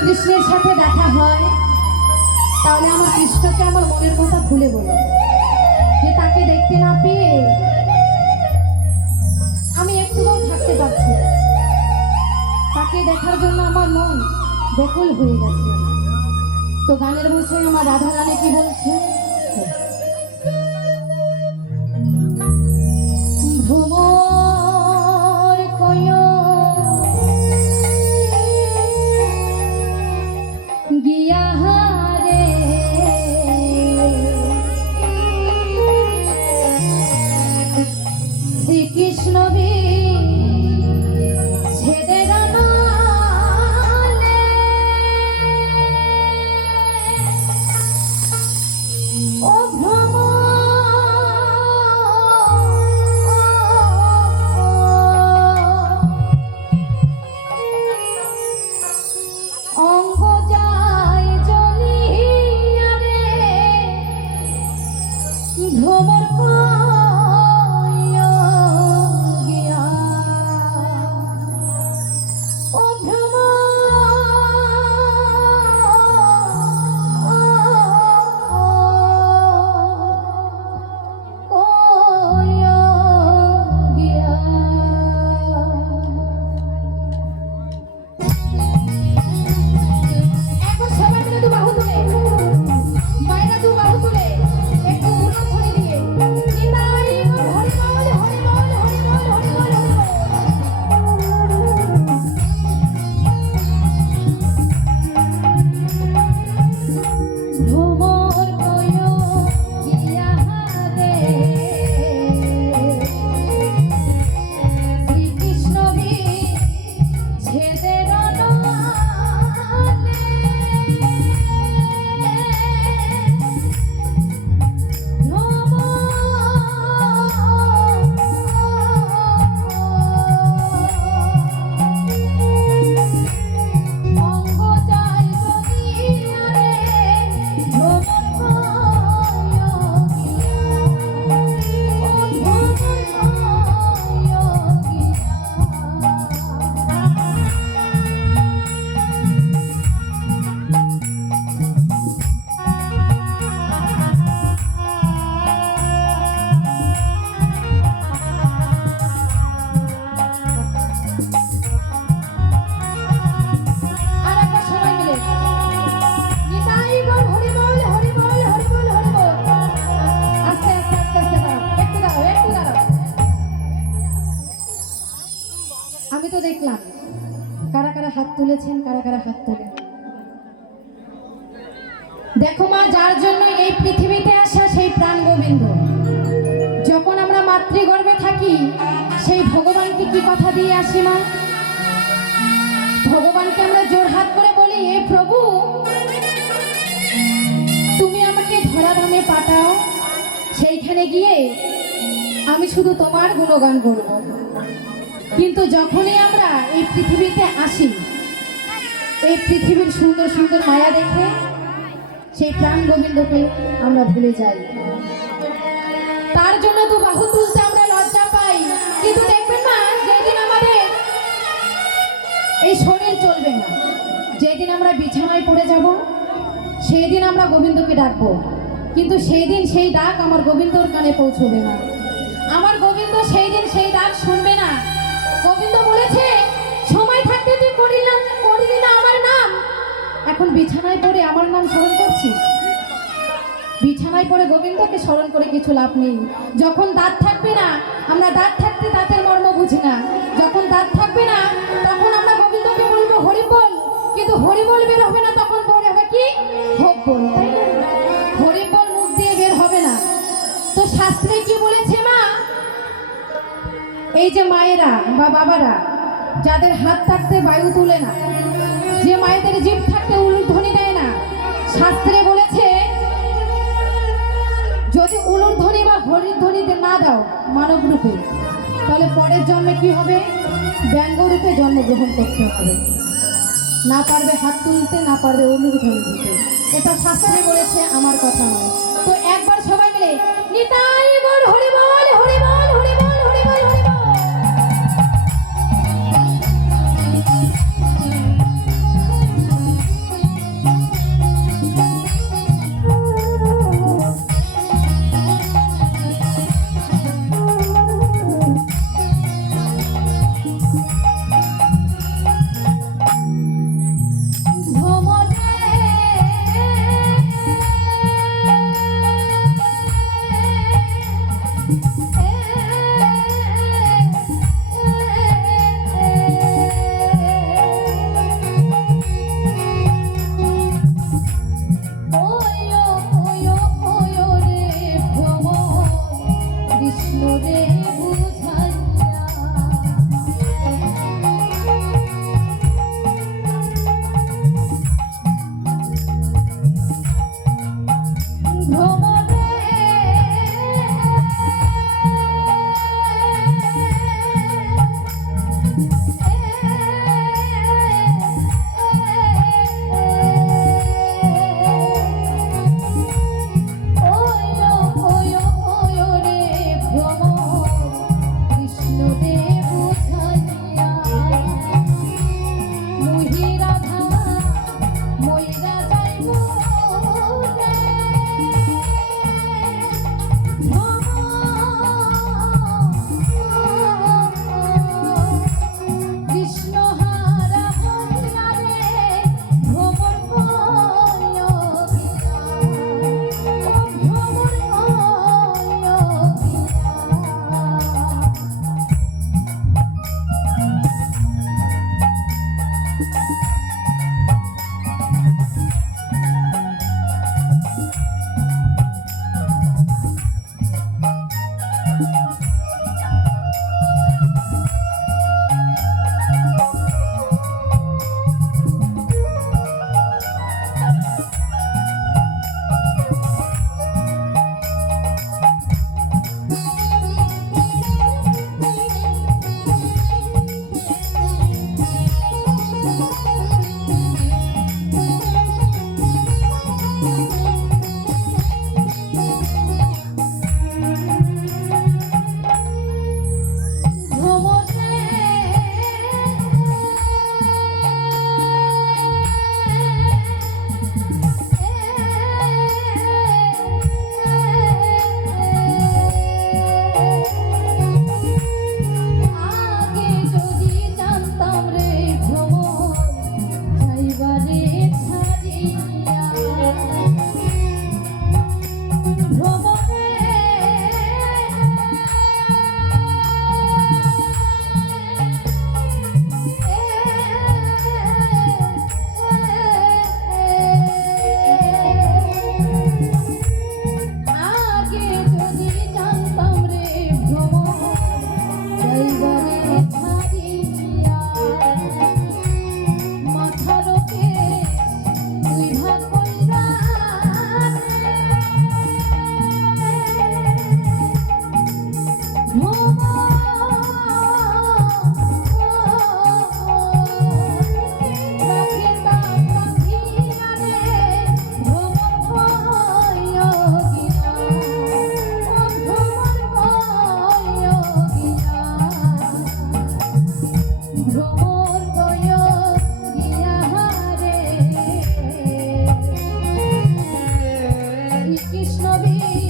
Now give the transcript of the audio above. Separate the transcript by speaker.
Speaker 1: কৃষ্ণের সাথে দেখা হয়, তাহলে আমার কৃষ্ণকে আমার মনের কথা খুলে বলো। যে তাকে দেখতে না পেয়ে আমি একটুও থাকতে পারছি। তাকে দেখার জন্য আমার মন ব্যাকুল হয়ে গেছে। তো গানের ভাষায় আমার রাধা রানী কি বলছে? কারা কারা কারা হাত তুলে? দেখো মা, যার জন্য এই পৃথিবীতে আসা সেই প্রাণ গোবিন্দ। যখন আমরা মাতৃগর্ভে থাকি, সেই ভগবানকে কি কথা দিয়ে আসি মা? ভগবানকে আমরা জোরহাত করে বলি হে প্রভু, তুমি আমাকে ধরাধামে পাঠাও। সেইখানে গিয়ে আমি শুধু তোমার গুণগান করব। কিন্তু যখনই আমরা এই পৃথিবীতে আসি এই পৃথিবীর সুন্দর সুন্দর মায়া দেখে সেই প্রাণ গোবিন্দকে আমরা ভুলে যাই। তার জন্য তো বাহু তুলতে আমরা লজ্জা পাই। কিন্তু দেখবেন না, যেদিন আমাদের এই শরীর চলবে না, যেদিন আমরা বিছানায় পড়ে যাব সেই দিন আমরা গোবিন্দকে ডাকবো। কিন্তু সেই দিন সেই ডাক আমার গোবিন্দর কানে পৌঁছবে না। আমার গোবিন্দ সেই দিন সেই ডাক শুনবে না। গোবিন্দ বলেছে পড়ে আমার নাম স্মরণ করছিস? বিছানায় পড়ে গোবিন্দকে স্মরণ করে কিছু লাভ নেই। যখন দাঁত থাকবে না, আমরা দাঁত থাকতে দাঁতের মর্ম বুঝি না। যখন দাঁত থাকবে না, তখন আমরা গোবিন্দকে বলব, হরি বল। কিন্তু হরি বল বের হবে না, তখন বের হবে কি? হোক বল, তাই না? হরি মুখ দিয়ে বের হবে না। তো শাস্ত্রে কি বলেছে মা? এই যে মায়েরা বা বাবারা, যাদের হাত থাকতে বায়ু তুলে না, যে মায়েদের জিভ থাকতে উলুধ্বনি দেয় শাস্ত্রে বলেছে, যদি উলুর ধ্বনি বা হরির ধ্বনিতে না দাও মানব রূপে, তাহলে পরের জন্মে কি হবে? ব্যঙ্গ রূপে জন্মগ্রহণ করতে হবে। না পারবে হাত তুলতে, না পারবে উলুর ধ্বনি দিতে। এটা শাস্ত্রে বলেছে, আমার কথা নয়। তো একবার সবাই মিলে নিতাই কৃষ্ণ বি